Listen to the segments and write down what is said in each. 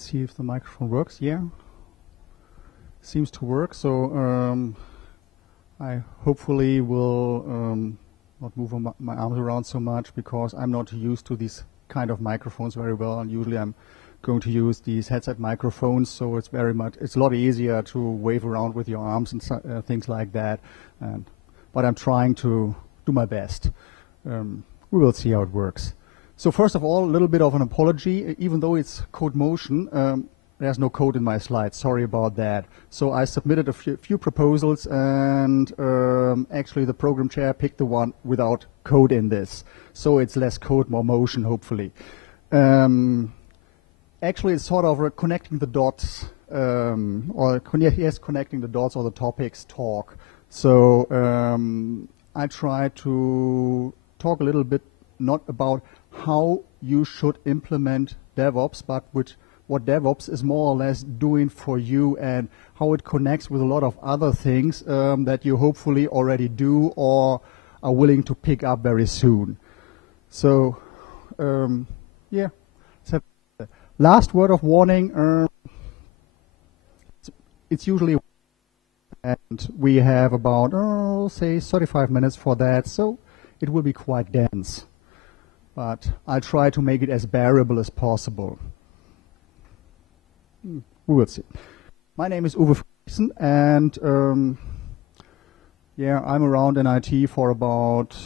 let's see if the microphone works. Yeah, seems to work. So I hopefully will not move my arms around so much because I'm not used to these kind of microphones very well. And usually I'm going to use these headset microphones, so it's a lot easier to wave around with your arms and things like that. But I'm trying to do my best. We will see how it works. So first of all, a little bit of an apology. Even though it's code motion, there's no code in my slides. Sorry about that. So I submitted a few proposals, and actually the program chair picked the one without code in this. So it's less code, more motion, hopefully. Actually, it's sort of connecting the dots, connecting the dots or the topics talk. So I try to talk a little bit not about how you should implement DevOps, but what DevOps is more or less doing for you and how it connects with a lot of other things that you hopefully already do or are willing to pick up very soon. So, yeah. So, last word of warning, it's usually, and we have about, say, 35 minutes for that, so it will be quite dense. But I'll try to make it as bearable as possible. We will see. My name is Uwe Friedrichsen, and yeah, I'm around in IT for about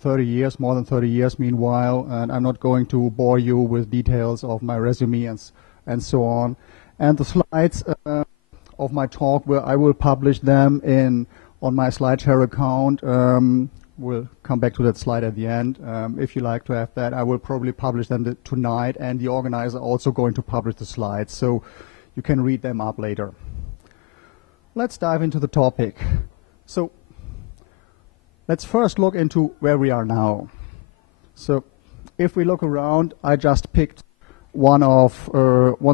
30 years, more than 30 years meanwhile, and I'm not going to bore you with details of my resume and so on. And the slides of my talk, where I will publish them on my SlideShare account. We'll come back to that slide at the end. If you like to have that, I will probably publish them tonight, and the organizer also going to publish the slides, so you can read them up later. Let's dive into the topic. So let's first look into where we are now. So if we look around, I just picked one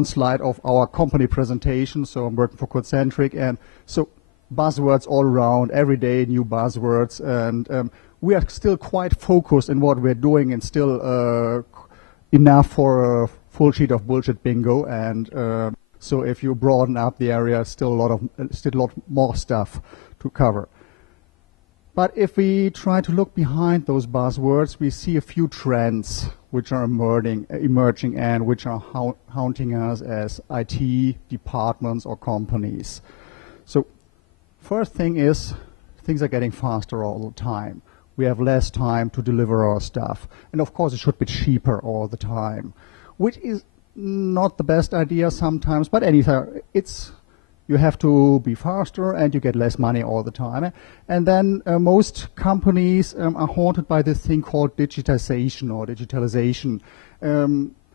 slide of our company presentation. So I'm working for Codecentric, and so buzzwords all around, every day new buzzwords, and we are still quite focused in what we're doing and still enough for a full sheet of bullshit bingo. And so if you broaden up the area, still a lot more stuff to cover. But if we try to look behind those buzzwords, we see a few trends which are emerging and which are haunting us as IT departments or companies. So first thing is, things are getting faster all the time. We have less time to deliver our stuff. And of course, it should be cheaper all the time, which is not the best idea sometimes, but anyhow, you have to be faster and you get less money all the time. And then most companies are haunted by this thing called digitization or digitalization.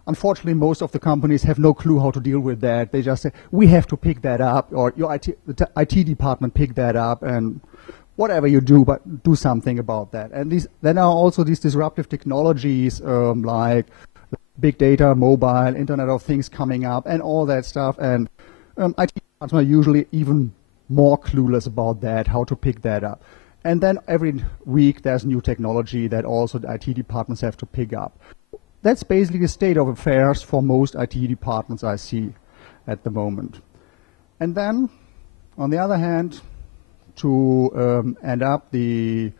Unfortunately, most of the companies have no clue how to deal with that. They just say, we have to pick that up, or the IT department pick that up, and whatever you do, but do something about that. And then are also these disruptive technologies like big data, mobile, Internet of Things coming up, and all that stuff. And IT departments are usually even more clueless about that, how to pick that up. And then every week there's new technology that also the IT departments have to pick up. That's basically the state of affairs for most IT departments I see at the moment. And then, on the other hand, to end up the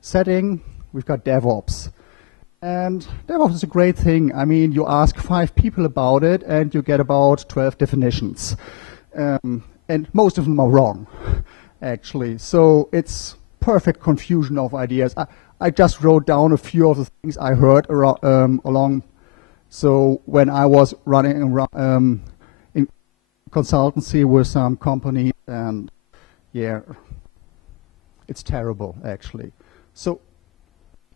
setting, we've got DevOps. And DevOps is a great thing. I mean, you ask 5 people about it, and you get about 12 definitions. And most of them are wrong, actually. So it's perfect confusion of ideas. I just wrote down a few of the things I heard along. So when I was running around, in consultancy with some companies, and yeah, it's terrible actually. So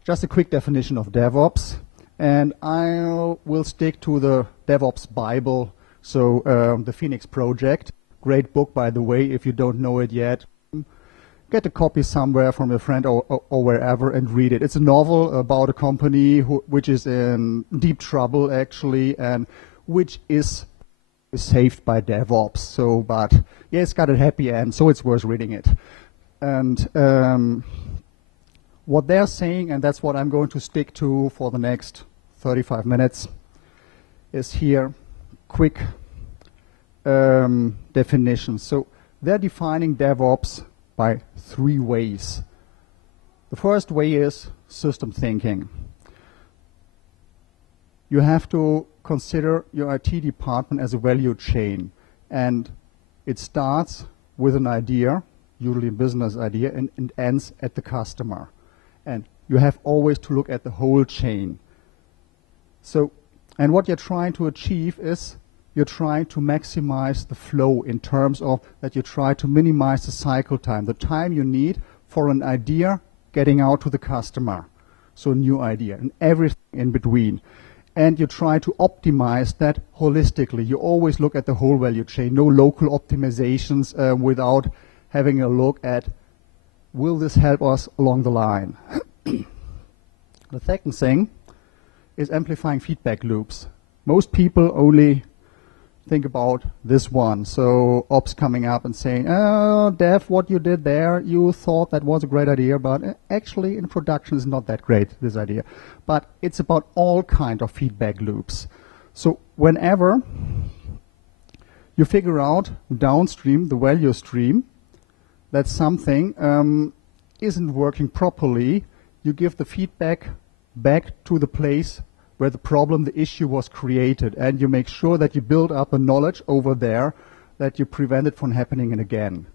just a quick definition of DevOps, and I will stick to the DevOps Bible. So the Phoenix Project, great book by the way. If you don't know it yet, get a copy somewhere from a friend or wherever and read it. It's a novel about a company which is in deep trouble actually, and which is saved by DevOps. So, but yeah, it's got a happy end, so it's worth reading it. And what they're saying, and that's what I'm going to stick to for the next 35 minutes, is here. quick definitions. So they're defining DevOps by 3 ways. The first way is system thinking. You have to consider your IT department as a value chain, and it starts with an idea, usually a business idea, and ends at the customer. And you have always to look at the whole chain. So, and what you're trying to achieve is you're trying to maximize the flow in terms of that you try to minimize the cycle time, the time you need for an idea getting out to the customer. So a new idea and everything in between. And you try to optimize that holistically. You always look at the whole value chain, no local optimizations without having a look at, will this help us along the line? The second thing is amplifying feedback loops. Most people only think about this one. So ops coming up and saying, oh, Dev, what you did there, you thought that was a great idea, but actually in production is not that great, this idea. But it's about all kind of feedback loops. So whenever you figure out downstream, the value stream, that something isn't working properly, you give the feedback back to the place where the problem, the issue was created, and you make sure that you build up a knowledge over there that you prevent it from happening again.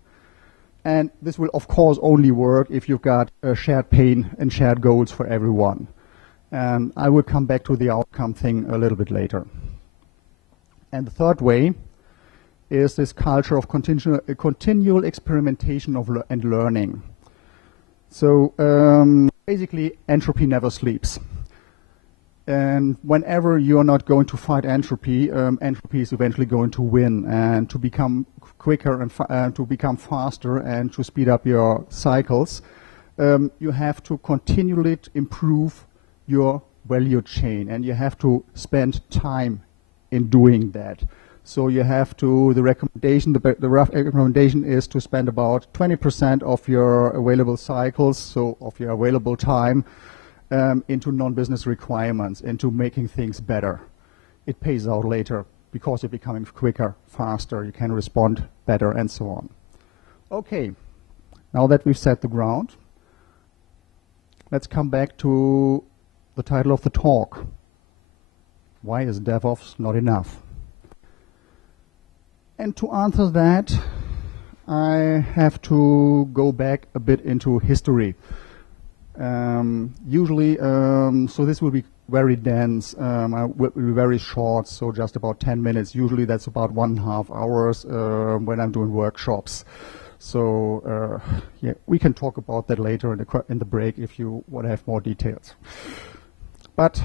And this will, of course, only work if you've got a shared pain and shared goals for everyone. And I will come back to the outcome thing a little bit later. And the third way is this culture of continual experimentation and learning. So basically, entropy never sleeps. And whenever you're not going to fight entropy, entropy is eventually going to win. And to become quicker and to become faster and to speed up your cycles, you have to continually improve your value chain, and you have to spend time in doing that. So you have to, the recommendation, the rough recommendation is to spend about 20% of your available cycles, so of your available time, into non-business requirements, into making things better. It pays out later because you're becoming quicker, faster, you can respond better, and so on. Okay, now that we've set the ground, let's come back to the title of the talk. Why is DevOps not enough? And to answer that, I have to go back a bit into history. Usually, so this will be very dense, will be very short, so just about 10 minutes. Usually that's about 1.5 hours when I'm doing workshops. So yeah, we can talk about that later in the break if you want to have more details. But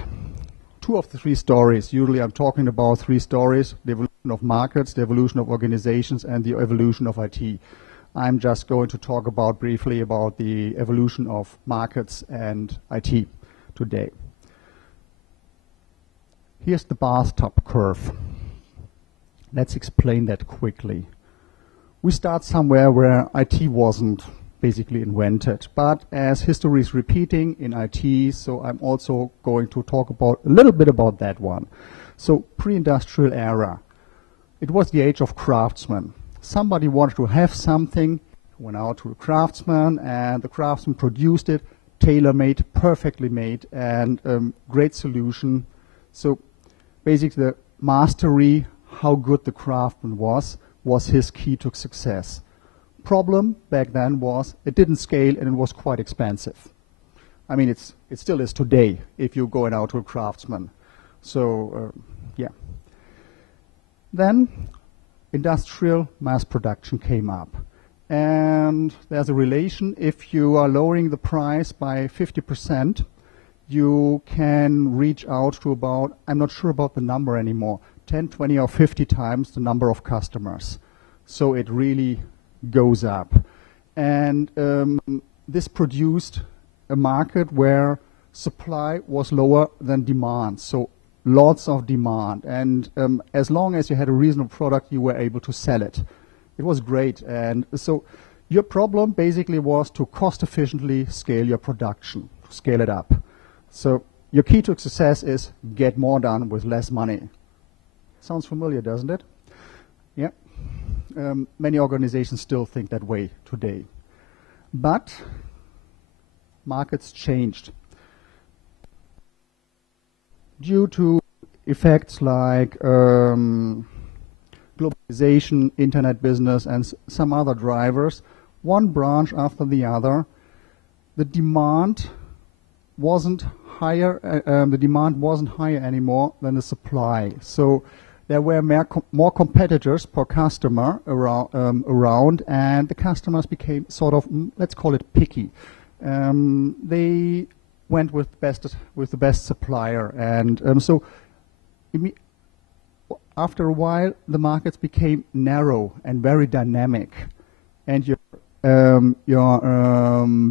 2 of the 3 stories, usually I'm talking about 3 stories: the evolution of markets, the evolution of organizations, and the evolution of IT. I'm just going to talk about briefly about the evolution of markets and IT today. Here's the bathtub curve. Let's explain that quickly. We start somewhere where IT wasn't basically invented, but as history is repeating in IT, so I'm also going to talk about a little bit about that one. So pre-industrial era. It was the age of craftsmen. Somebody wanted to have something, went out to a craftsman, and the craftsman produced it, tailor-made, perfectly made, and great solution. So basically the mastery, how good the craftsman was his key to success. Problem back then was it didn't scale and it was quite expensive. I mean, it still is today if you're going out to a craftsman. So yeah. Then industrial mass production came up. And there's a relation. If you are lowering the price by 50%, you can reach out to about, I'm not sure about the number anymore, 10, 20, or 50 times the number of customers. So it really goes up. And this produced a market where supply was lower than demand. So lots of demand, and as long as you had a reasonable product, you were able to sell it. It was great, and so your problem basically was to cost efficiently scale your production, to scale it up. So your key to success is get more done with less money. Sounds familiar, doesn't it? Yeah. Many organizations still think that way today. But markets changed. Due to effects like globalization, internet business, and some other drivers, one branch after the other, the demand wasn't higher. The demand wasn't higher anymore than the supply. So there were more competitors per customer around, and the customers became sort of, let's call it, picky. They went with the best supplier, and so after a while, the markets became narrow and very dynamic, and your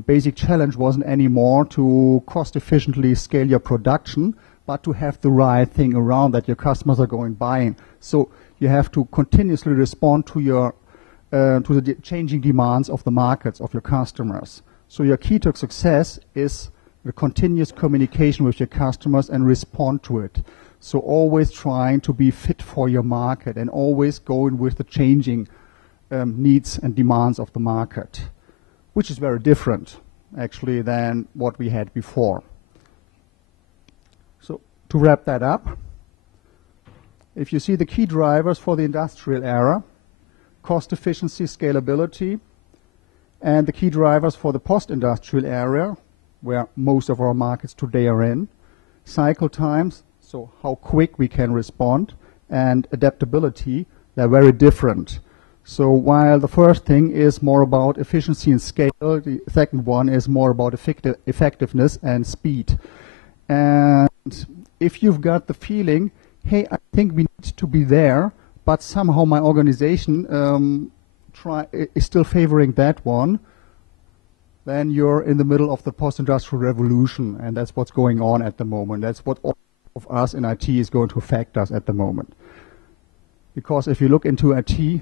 basic challenge wasn't anymore to cost efficiently scale your production, but to have the right thing around that your customers are going buying. So you have to continuously respond to your to the changing demands of the markets of your customers. So your key to success is the continuous communication with your customers and respond to it. So always trying to be fit for your market and always going with the changing needs and demands of the market, which is very different actually than what we had before. So to wrap that up, if you see the key drivers for the industrial era, cost efficiency, scalability, and the key drivers for the post-industrial era, where most of our markets today are in, cycle times, so how quick we can respond, and adaptability, they're very different. So while the first thing is more about efficiency and scale, the second one is more about effectiveness and speed. And if you've got the feeling, hey, I think we need to be there, but somehow my organization is still favoring that one, then you're in the middle of the post-industrial revolution, and that's what's going on at the moment. That's what all of us in IT is going to affect us at the moment. Because if you look into IT,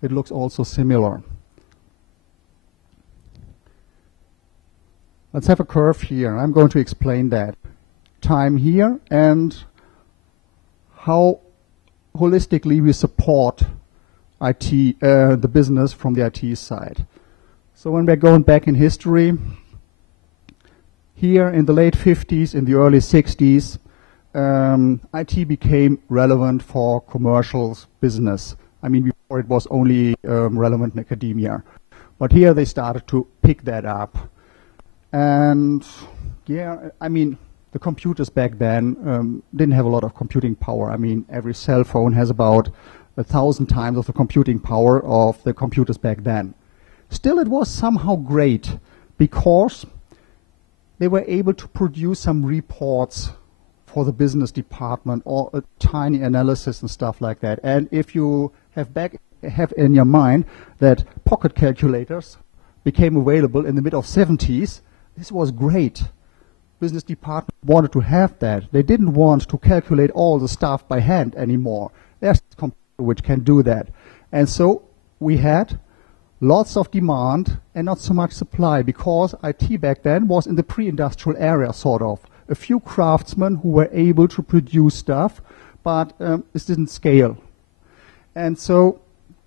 it looks also similar. Let's have a curve here. I'm going to explain that. Time here and how holistically we support IT, the business from the IT side. So when we're going back in history, here in the late 50s, in the early 60s, IT became relevant for commercials business. I mean, before it was only relevant in academia. But here they started to pick that up. And yeah, I mean, the computers back then didn't have a lot of computing power. I mean, every cell phone has about 1,000 times of the computing power of the computers back then. Still, it was somehow great because they were able to produce some reports for the business department or a tiny analysis and stuff like that. And if you have in your mind that pocket calculators became available in the mid-70s, this was great. Business department wanted to have that. They didn't want to calculate all the stuff by hand anymore. There's a computer which can do that. And so we had lots of demand and not so much supply, because IT back then was in the pre-industrial area, sort of. A few craftsmen who were able to produce stuff, but this didn't scale. And so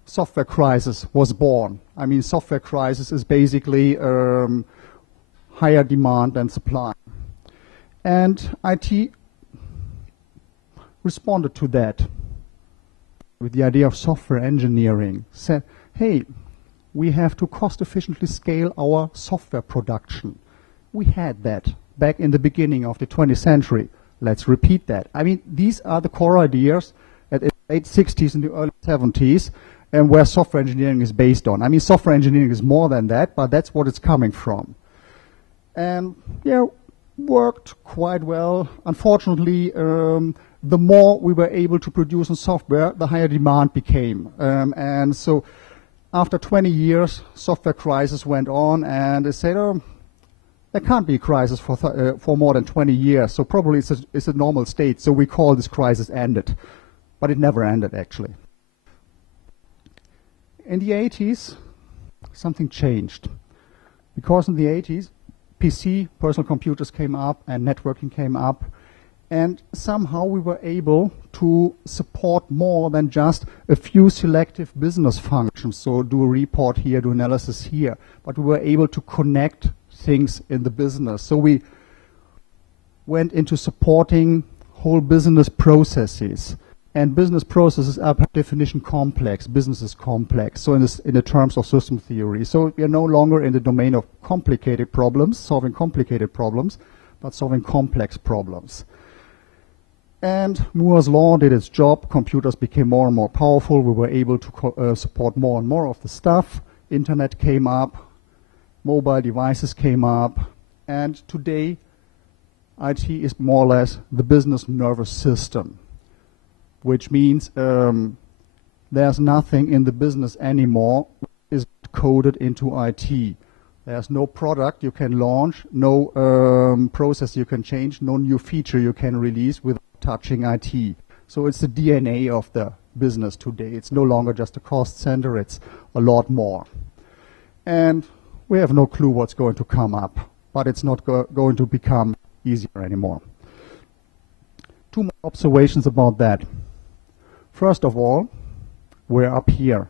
software crisis was born. I mean, software crisis is basically higher demand than supply. And IT responded to that with the idea of software engineering. Said, hey, we have to cost efficiently scale our software production. We had that back in the beginning of the 20th century. Let's repeat that. I mean, these are the core ideas at the late 60s and the early 70s, and where software engineering is based on. I mean, software engineering is more than that, but that's what it's coming from. And yeah, worked quite well. Unfortunately, the more we were able to produce in software, the higher demand became. And so after 20 years, software crisis went on, and they said, oh, there can't be a crisis for more than 20 years, so probably it's a normal state, so we call this crisis ended. But it never ended, actually. In the 80s, something changed. Because in the 80s, PC, personal computers came up, and networking came up, And somehow we were able to support more than just a few selective business functions. So do a report here, do analysis here. But we were able to connect things in the business. So we went into supporting whole business processes. And business processes are by definition complex. Business is complex. So in the terms of system theory. So we are no longer in the domain of complicated problems, solving complicated problems, but solving complex problems. And Moore's law did its job. Computers became more and more powerful. We were able to support more and more of the stuff. Internet came up. Mobile devices came up. And today, IT is more or less the business nervous system, which means there's nothing in the business anymore is coded into IT. There's no product you can launch, no process you can change, no new feature you can release without touching IT. So it's the DNA of the business today. It's no longer just a cost center, it's a lot more. And we have no clue what's going to come up, but it's not going to become easier anymore. Two more observations about that. First of all, we're up here.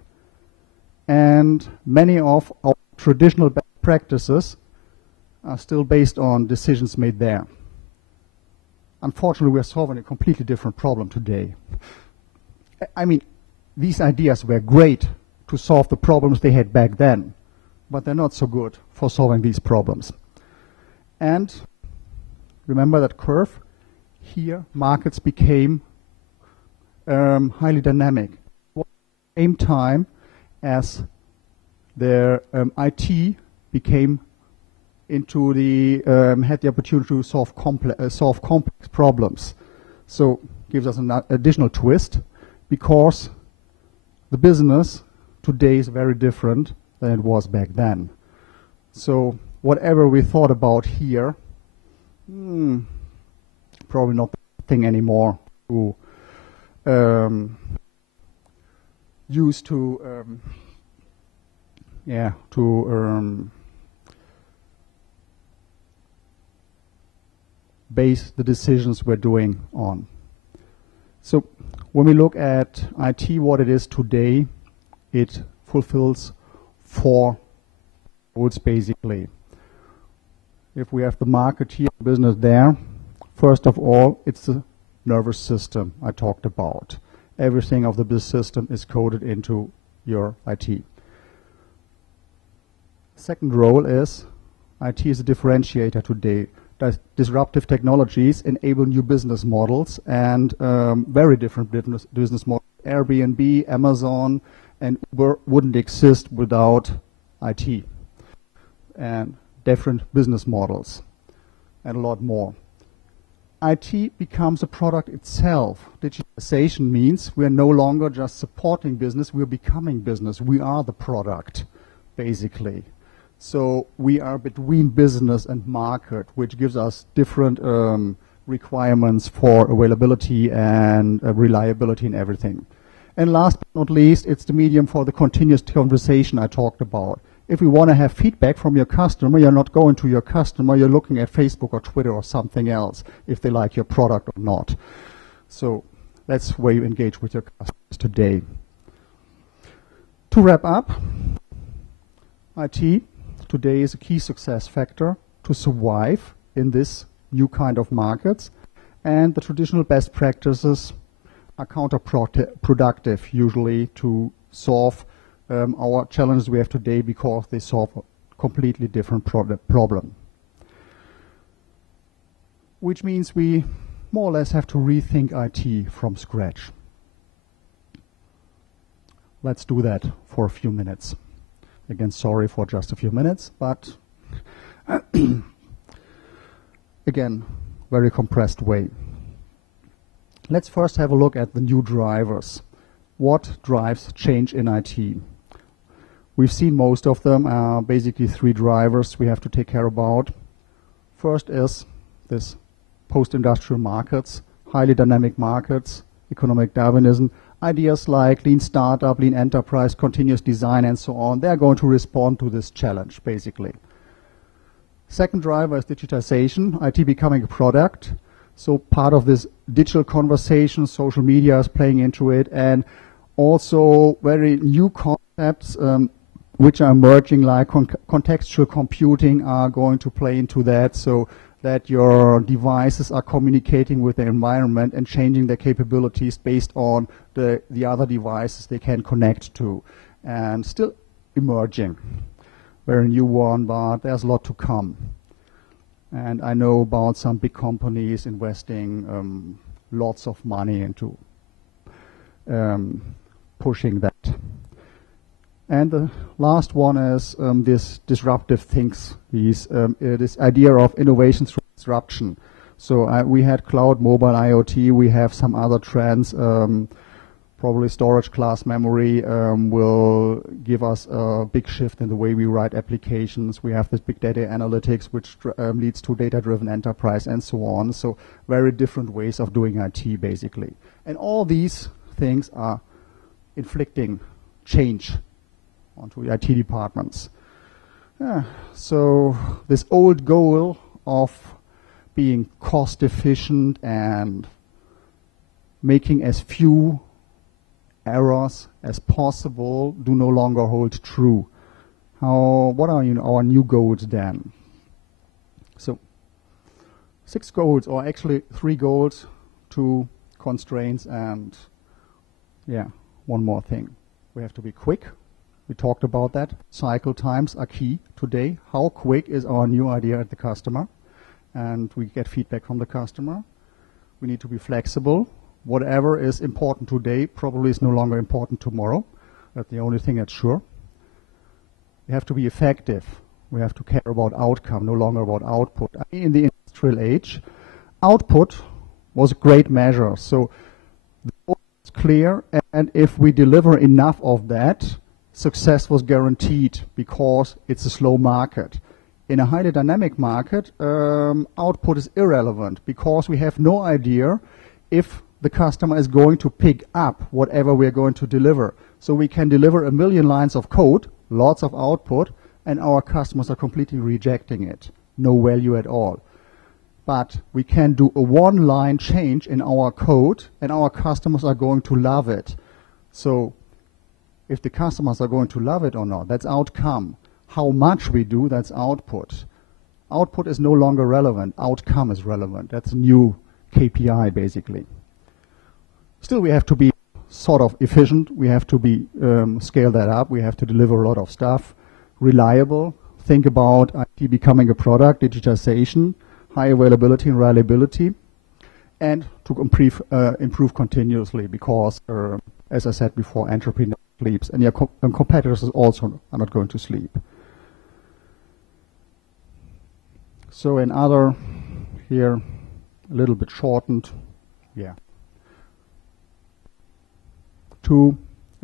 And many of our traditional best practices are still based on decisions made there. Unfortunately, we're solving a completely different problem today. I mean, these ideas were great to solve the problems they had back then, but they're not so good for solving these problems. And remember that curve? Here, markets became highly dynamic. At the same time as their IT became into the had the opportunity to solve complex problems. So gives us an additional twist, because the business today is very different than it was back then. So whatever we thought about here, probably not the thing anymore to use to base the decisions we're doing on. So when we look at IT, what it is today, it fulfills 4 roles basically. If we have the market here, business there, first of all, it's the nervous system I talked about. Everything of the business system is coded into your IT. Second role is IT is a differentiator today. Disruptive technologies enable new business models and very different business models. Airbnb, Amazon, and Uber wouldn't exist without IT. And different business models and a lot more. IT becomes a product itself. Digitalization means we're no longer just supporting business, we're becoming business. We are the product, basically. So we are between business and market, which gives us different requirements for availability and reliability and everything. And last but not least, it's the medium for the continuous conversation I talked about. If we want to have feedback from your customer, you're not going to your customer, you're looking at Facebook or Twitter or something else, if they like your product or not. So that's where you engage with your customers today. To wrap up, IT today is a key success factor to survive in this new kind of markets, and the traditional best practices are counterproductive usually to solve our challenges we have today, because they solve a completely different problem. Which means we more or less have to rethink IT from scratch. Let's do that for a few minutes. Again, sorry for just a few minutes, but again, very compressed way. Let's first have a look at the new drivers. What drives change in IT? We've seen most of them are basically 3 drivers we have to take care about. First is this post-industrial markets, highly dynamic markets, economic Darwinism, ideas like lean startup, lean enterprise, continuous design, and so on. They're going to respond to this challenge, basically. Second driver is digitization, IT becoming a product. So part of this digital conversation, social media is playing into it, and also very new concepts which are emerging, like contextual computing, are going to play into that, so that your devices are communicating with the environment and changing their capabilities based on the other devices they can connect to. And still emerging. Very new one, but there's a lot to come. And I know about some big companies investing lots of money into pushing that. And the last one is this disruptive things, this idea of innovation through disruption. So we had cloud, mobile, IoT. We have some other trends. Probably storage class memory will give us a big shift in the way we write applications. We have this big data analytics, which leads to data-driven enterprise and so on. So very different ways of doing IT, basically. And all these things are inflicting change onto the IT departments. So this old goal of being cost efficient and making as few errors as possible do no longer hold true. What are our new goals then? So 6 goals, or actually 3 goals, 2 constraints, and one more thing. We have to be quick. We talked about that. Cycle times are key today. How quick is our new idea at the customer? And we get feedback from the customer. We need to be flexible. Whatever is important today probably is no longer important tomorrow. That's the only thing that's sure. We have to be effective. We have to care about outcome, no longer about output. In the industrial age, output was a great measure. So the goal is clear, and if we deliver enough of that, success was guaranteed because it's a slow market. In a highly dynamic market, output is irrelevant because we have no idea if the customer is going to pick up whatever we're going to deliver. So we can deliver 1 million lines of code, lots of output, and our customers are completely rejecting it. No value at all. But we can do a 1-line change in our code, and our customers are going to love it. So if the customers are going to love it or not, that's outcome. How much we do, that's output. Output is no longer relevant. Outcome is relevant. That's a new KPI, basically. Still, we have to be sort of efficient. We have to be scale that up. We have to deliver a lot of stuff. Reliable. Think about IT becoming a product, digitization, high availability and reliability, and to improve continuously because, as I said before, entrepreneur sleeps, and your competitors also are not going to sleep. So in other, here, a little bit shortened,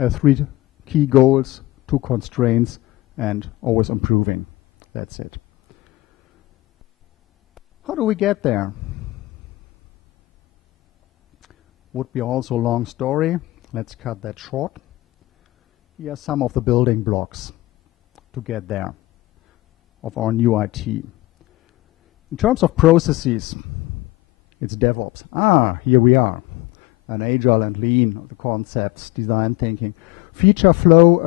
3 key goals, 2 constraints, and always improving. That's it. How do we get there? Would be also a long story. Let's cut that short. Here are some of the building blocks to get there of our new IT. In terms of processes, it's DevOps. Here we are. And agile and lean, the concepts, design thinking. Feature flow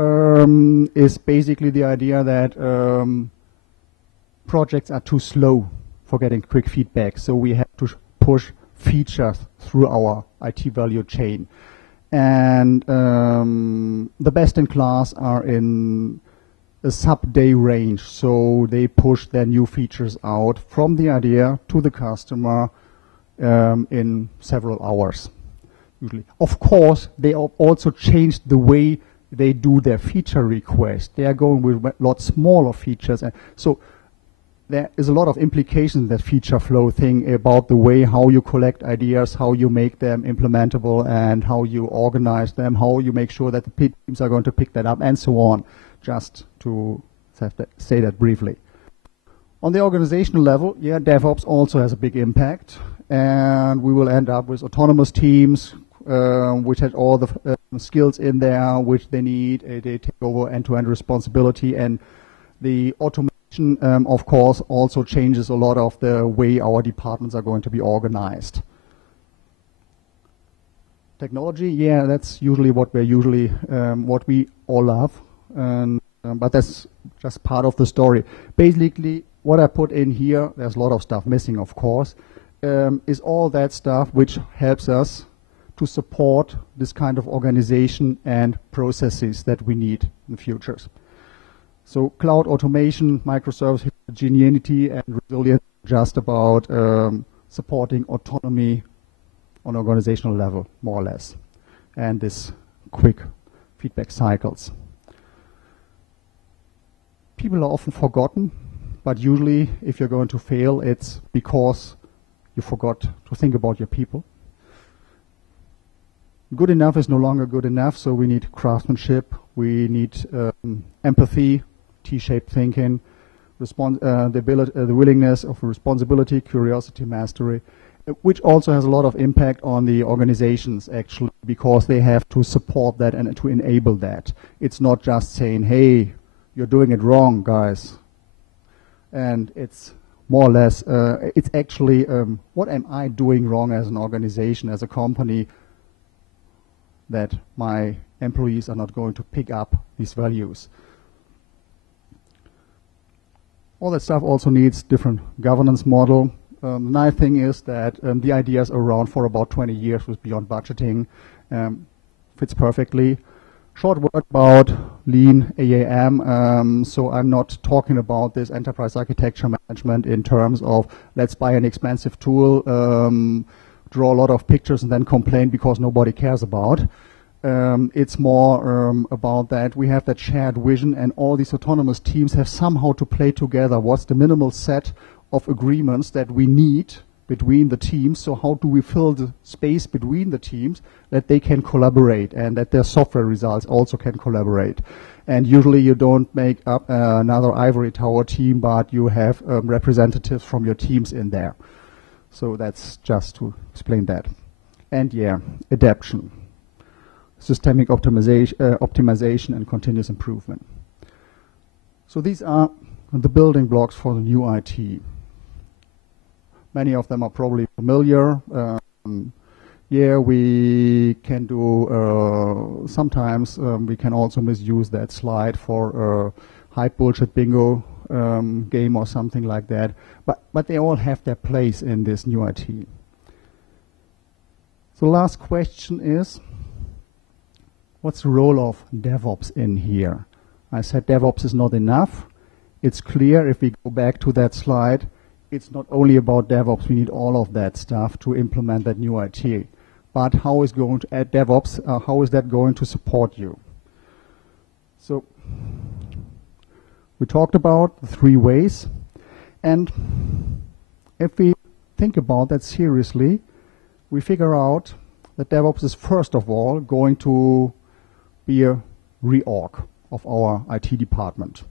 is basically the idea that projects are too slow for getting quick feedback. So we have to push features through our IT value chain. And the best in class are in a sub-day range. So they push their new features out from the idea to the customer in several hours. Usually. Of course, they also changed the way they do their feature request. They are going with a lot smaller features. And so there is a lot of implications in that feature flow thing about the way how you collect ideas, how you make them implementable, and how you organize them, how you make sure that the teams are going to pick that up, and so on, just to say that briefly. On the organizational level, DevOps also has a big impact, and we will end up with autonomous teams, which has all the skills in there which they need. They take over end-to-end responsibility, and the automation of course, also changes a lot of the way our departments are going to be organized. Technology, yeah, that's usually what we all love, but that's just part of the story. Basically, what I put in here, there's a lot of stuff missing, of course, is all that stuff which helps us to support this kind of organization and processes that we need in the futures. So cloud automation, microservice heterogeneity, and resilience, just about supporting autonomy on organizational level, more or less, and this quick feedback cycles. People are often forgotten, but usually if you're going to fail, it's because you forgot to think about your people. Good enough is no longer good enough, so we need craftsmanship, we need empathy, T-shaped thinking, the willingness of responsibility, curiosity, mastery, which also has a lot of impact on the organizations, actually, because they have to support that and to enable that. It's not just saying, hey, you're doing it wrong, guys. And it's more or less, it's actually, what am I doing wrong as an organization, as a company, that my employees are not going to pick up these values. All that stuff also needs different governance model. The nice thing is that the idea is around for about 20 years with Beyond Budgeting, fits perfectly. Short word about lean AAM. So I'm not talking about this enterprise architecture management in terms of let's buy an expensive tool, draw a lot of pictures and then complain because nobody cares about. It's more about that we have that shared vision and all these autonomous teams have somehow to play together. What's the minimal set of agreements that we need between the teams? So how do we fill the space between the teams that they can collaborate and that their software results also can collaborate? And usually you don't make up another ivory tower team, but you have representatives from your teams in there. So that's just to explain that. And yeah, adaptation, systemic optimization and continuous improvement. So these are the building blocks for the new IT. Many of them are probably familiar. Yeah, we can do, sometimes we can also misuse that slide for a hype bullshit bingo game or something like that. But they all have their place in this new IT. So last question is, what's the role of DevOps in here? I said DevOps is not enough. It's clear if we go back to that slide, it's not only about DevOps, we need all of that stuff to implement that new IT. But how is going to add DevOps, how is that going to support you? So we talked about the 3 ways, and if we think about that seriously, we figure out that DevOps is first of all going to be a reorg of our IT department.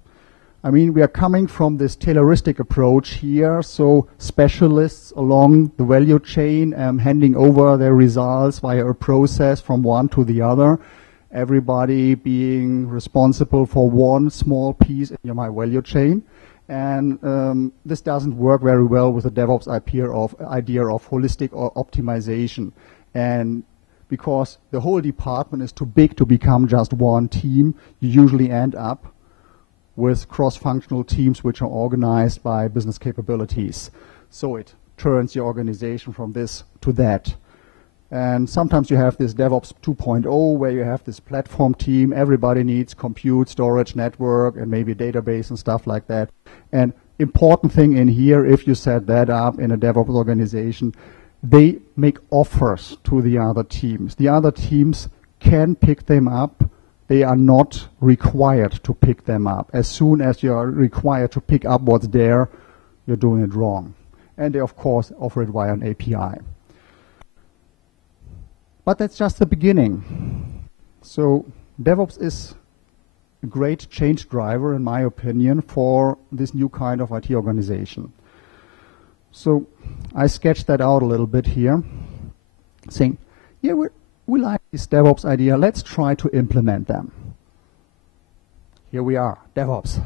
I mean, we are coming from this Tayloristic approach here, so specialists along the value chain handing over their results via a process from one to the other, everybody being responsible for one small piece in my value chain. And this doesn't work very well with the DevOps idea of holistic or optimization. And because the whole department is too big to become just one team, you usually end up with cross-functional teams which are organized by business capabilities. So it turns your organization from this to that. And sometimes you have this DevOps 2.0 where you have this platform team, everybody needs compute, storage, network, and maybe database and stuff like that. And important thing in here, if you set that up in a DevOps organization, they make offers to the other teams. The other teams can pick them up. They are not required to pick them up. As soon as you are required to pick up what's there, you're doing it wrong. And they, of course, offer it via an API. But that's just the beginning. So DevOps is a great change driver, in my opinion, for this new kind of IT organization. So I sketched that out a little bit here, saying, yeah, we like this DevOps idea, let's try to implement them. Here we are, DevOps.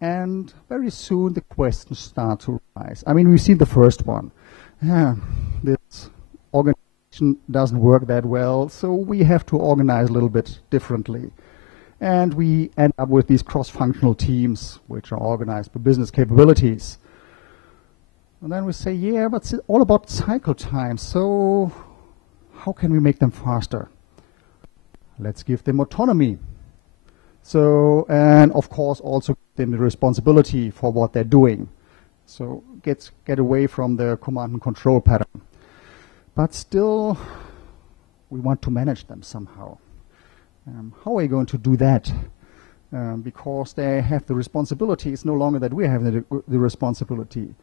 And very soon the questions start to rise. I mean, we've seen the first one. Yeah, this organization doesn't work that well, so we have to organize a little bit differently. And we end up with these cross-functional teams, which are organized by business capabilities. And then we say, yeah, but it's all about cycle time, so how can we make them faster? Let's give them autonomy. So, and of course also give them the responsibility for what they're doing. So get away from the command and control pattern. But still, we want to manage them somehow. How are we going to do that? Because they have the responsibility. It's no longer that we have the responsibility.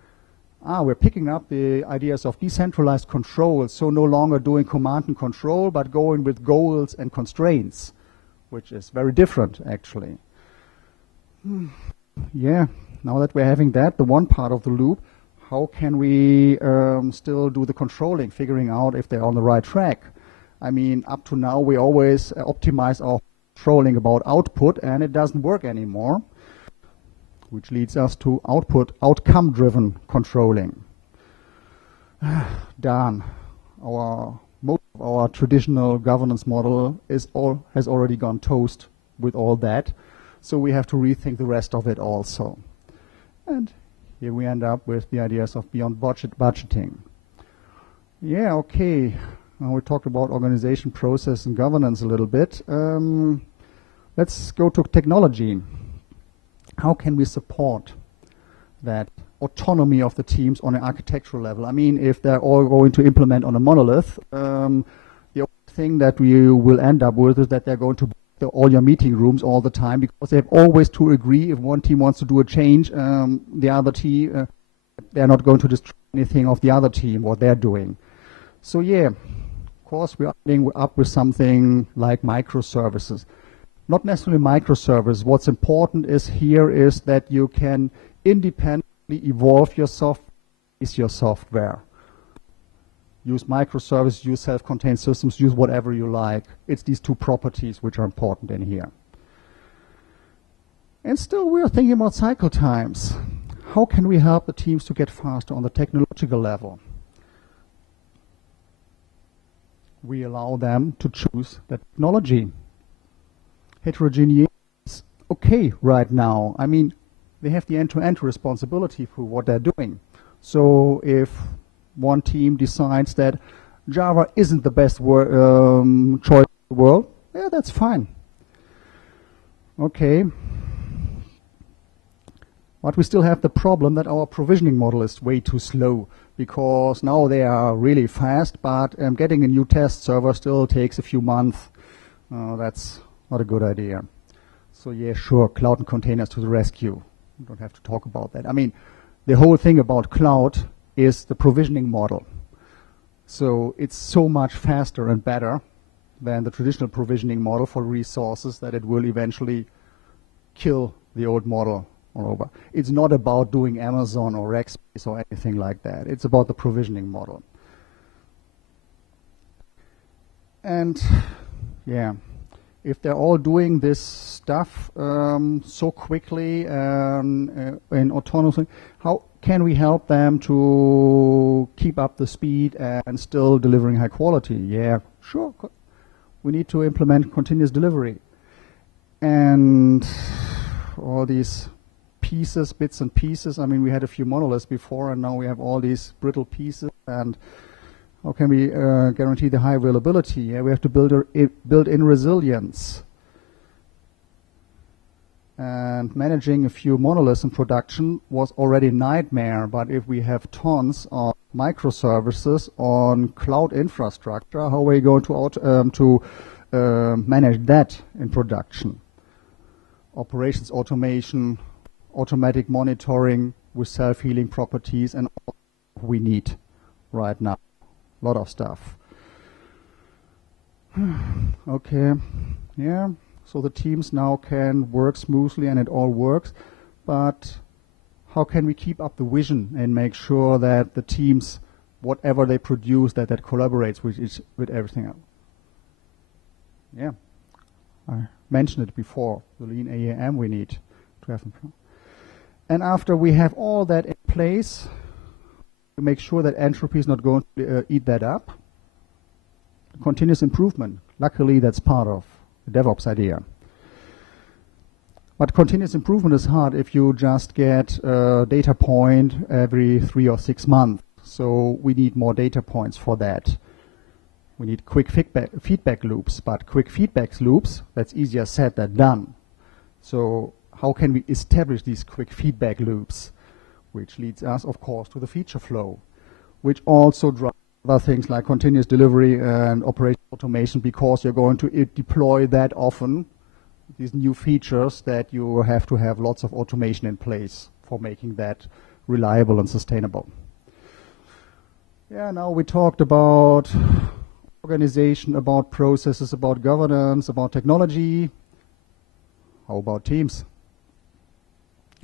We're picking up the ideas of decentralized control, so no longer doing command and control, but going with goals and constraints, which is very different, actually. Yeah, now that we're having that, the one part of the loop, how can we still do the controlling, figuring out if they're on the right track? I mean, up to now, we always optimize our controlling about output, and it doesn't work anymore, which leads us to outcome-driven controlling. Darn, most of our traditional governance model has already gone toast with all that, so we have to rethink the rest of it also. And here we end up with the ideas of beyond budgeting. Yeah, okay. Now we talked about organization, process, and governance a little bit. Let's go to technology. How can we support that autonomy of the teams on an architectural level? I mean, if they're all going to implement on a monolith, the only thing that we will end up with is that they're going to book all your meeting rooms all the time, because they have always to agree. If one team wants to do a change, the other team, they're not going to destroy anything of the other team, what they're doing. So yeah, of course, we are ending up with something like microservices. Not necessarily microservices. What's important is that you can independently evolve your software. Use microservices, use self-contained systems, use whatever you like. It's these two properties which are important in here. And still we are thinking about cycle times. How can we help the teams to get faster on the technological level? We allow them to choose the technology. Heterogeneity is okay right now. I mean, they have the end-to-end responsibility for what they're doing. So if one team decides that Java isn't the best choice in the world, yeah, that's fine. Okay. But we still have the problem that our provisioning model is way too slow, because now they are really fast, but getting a new test server still takes a few months. That's not a good idea. So yeah, sure, cloud and containers to the rescue. We don't have to talk about that. I mean, the whole thing about cloud is the provisioning model. So it's so much faster and better than the traditional provisioning model for resources that it will eventually kill the old model all over. It's not about doing Amazon or Rackspace or anything like that. It's about the provisioning model. And yeah, if they're all doing this stuff so quickly and autonomously, how can we help them to keep up the speed and still delivering high quality? Yeah, sure. We need to implement continuous delivery. And all these pieces, bits and pieces, I mean, we had a few monoliths before, and now we have all these brittle pieces. And how can we guarantee the high availability? Yeah, we have to build in resilience. And managing a few monoliths in production was already a nightmare, but if we have tons of microservices on cloud infrastructure, how are we going to manage that in production? Operations automation, automatic monitoring with self-healing properties, and all we need right now. A lot of stuff. Okay, yeah. So the teams now can work smoothly and it all works, but how can we keep up the vision and make sure that the teams, whatever they produce, that collaborates with everything else? Yeah, I mentioned it before, the lean AAM we need to have. And after we have all that in place, we make sure that entropy is not going to eat that up. Continuous improvement. Luckily, that's part of the DevOps idea. But continuous improvement is hard if you just get a data point every 3 or 6 months. So we need more data points for that. We need quick feedback loops, but quick feedback loops, that's easier said than done. So how can we establish these quick feedback loops? Which leads us, of course, to the feature flow, which also drives other things like continuous delivery and operational automation, because you're going to deploy that often, these new features, that you have to have lots of automation in place for making that reliable and sustainable. Yeah, now we talked about organization, about processes, about governance, about technology. How about teams?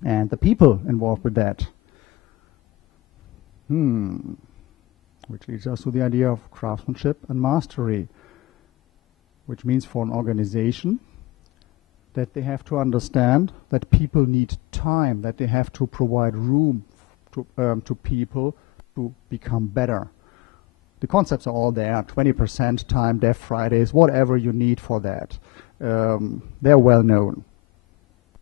And the people involved with that. Which leads us to the idea of craftsmanship and mastery, which means for an organization that they have to understand that people need time, that they have to provide room to people to become better. The concepts are all there, 20% time, Dev Fridays, whatever you need for that. They're well known.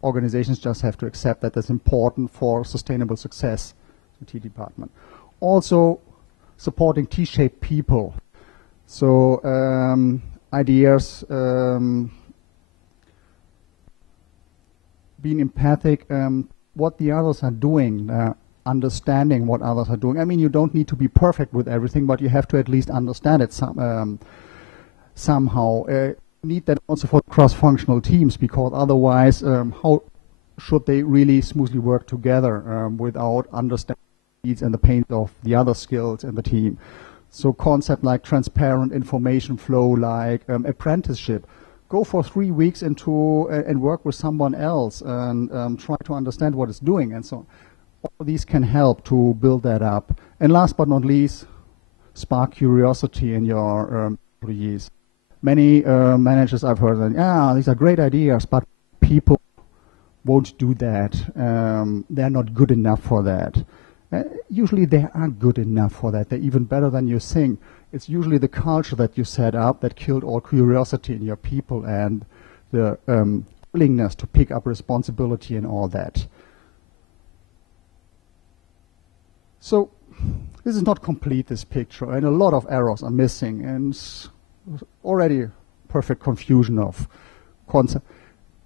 Organizations just have to accept that that's important for sustainable success, the T department. Also, supporting T-shaped people. So ideas, being empathic, what the others are doing, understanding what others are doing. I mean, you don't need to be perfect with everything, but you have to at least understand it somehow. You need that also for cross-functional teams, because otherwise, how should they really smoothly work together without understanding the needs and the pains of the other skills in the team? So concept like transparent information flow, like apprenticeship. Go for 3 weeks into and work with someone else and try to understand what it's doing and so on. All these can help to build that up. And last but not least, spark curiosity in your employees. Many managers I've heard that, these are great ideas, but people won't do that. They're not good enough for that. Usually they are good enough for that. They're even better than you think. It's usually the culture that you set up that killed all curiosity in your people and the willingness to pick up responsibility and all that. So this is not complete, this picture, and a lot of errors are missing, and already perfect confusion of concept.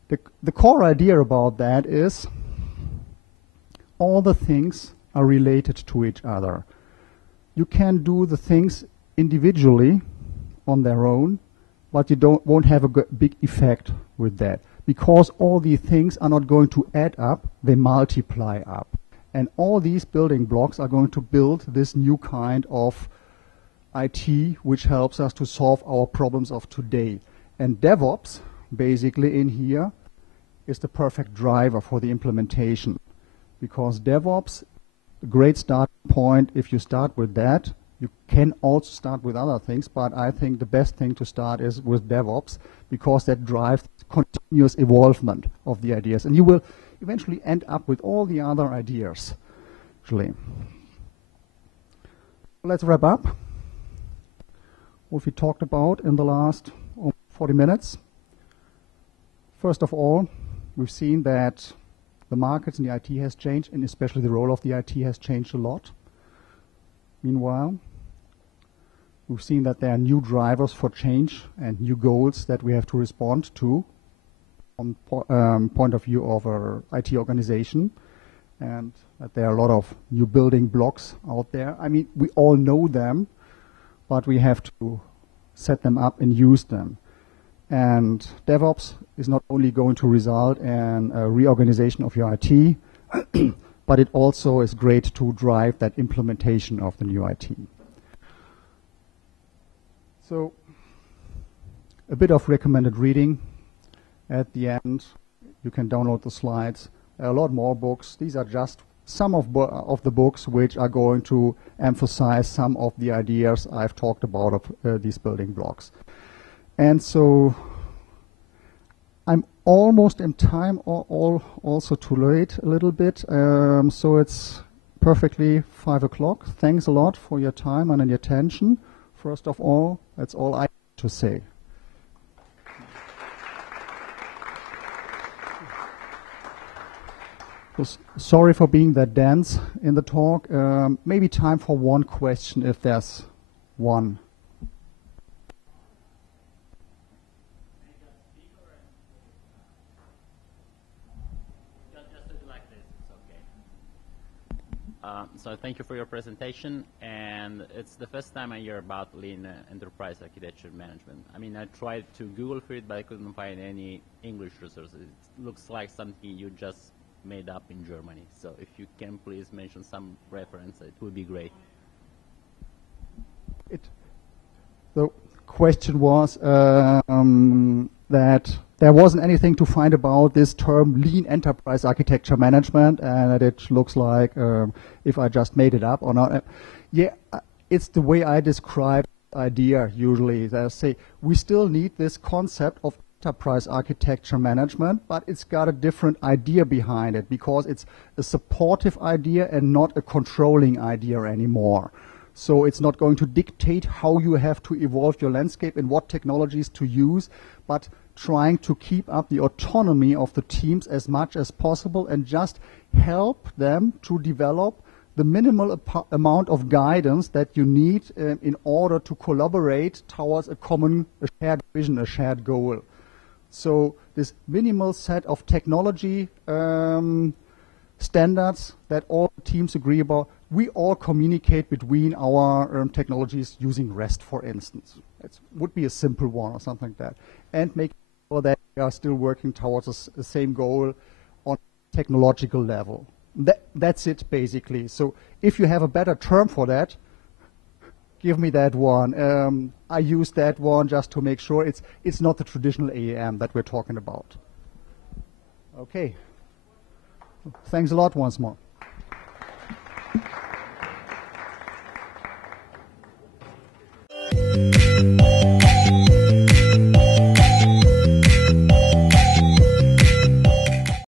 The core idea about that is all the things are related to each other. You can do the things individually on their own, but you won't have a big effect with that, because all these things are not going to add up, they multiply up. And all these building blocks are going to build this new kind of IT, which helps us to solve our problems of today. And DevOps, basically in here, is the perfect driver for the implementation. Because DevOps, a great starting point, if you start with that, you can also start with other things, but I think the best thing to start is with DevOps, because that drives continuous evolvement of the ideas. And you will eventually end up with all the other ideas, actually. Let's wrap up what we talked about in the last 40 minutes. First of all, we've seen that the markets in the IT has changed, and especially the role of the IT has changed a lot. Meanwhile, we've seen that there are new drivers for change and new goals that we have to respond to from point of view of our IT organization, and that there are a lot of new building blocks out there. I mean, we all know them, but we have to set them up and use them. And DevOps is not only going to result in a reorganization of your IT, but it also is great to drive that implementation of the new IT. So, a bit of recommended reading. At the end, you can download the slides. There are a lot more books. These are just some of the books which are going to emphasize some of the ideas I've talked about of these building blocks. And so I'm almost in time, or also too late a little bit. So it's perfectly 5 o'clock. Thanks a lot for your time and your attention. First of all, that's all I have to say. Sorry for being that dense in the talk. Maybe time for one question if there's one. So thank you for your presentation, and it's the first time I hear about lean enterprise architecture management. I mean, I tried to Google for it, but I couldn't find any English resources. It looks like something you just made up in Germany. So if you can please mention some reference, it would be great. The question was that there wasn't anything to find about this term lean enterprise architecture management, and that it looks like if I just made it up or not. Yeah, it's the way I describe the idea usually. They say we still need this concept of enterprise architecture management, but it's got a different idea behind it because it's a supportive idea and not a controlling idea anymore. So it's not going to dictate how you have to evolve your landscape and what technologies to use, but trying to keep up the autonomy of the teams as much as possible and just help them to develop the minimal amount of guidance that you need in order to collaborate towards a common, a shared vision, a shared goal. So this minimal set of technology standards that all teams agree about, we all communicate between our technologies using REST, for instance. It would be a simple one or something like that. And make sure that we are still working towards the same goal on technological level. That's it, basically. So if you have a better term for that, give me that one. I use that one just to make sure it's not the traditional AAM that we're talking about. Okay. Thanks a lot once more.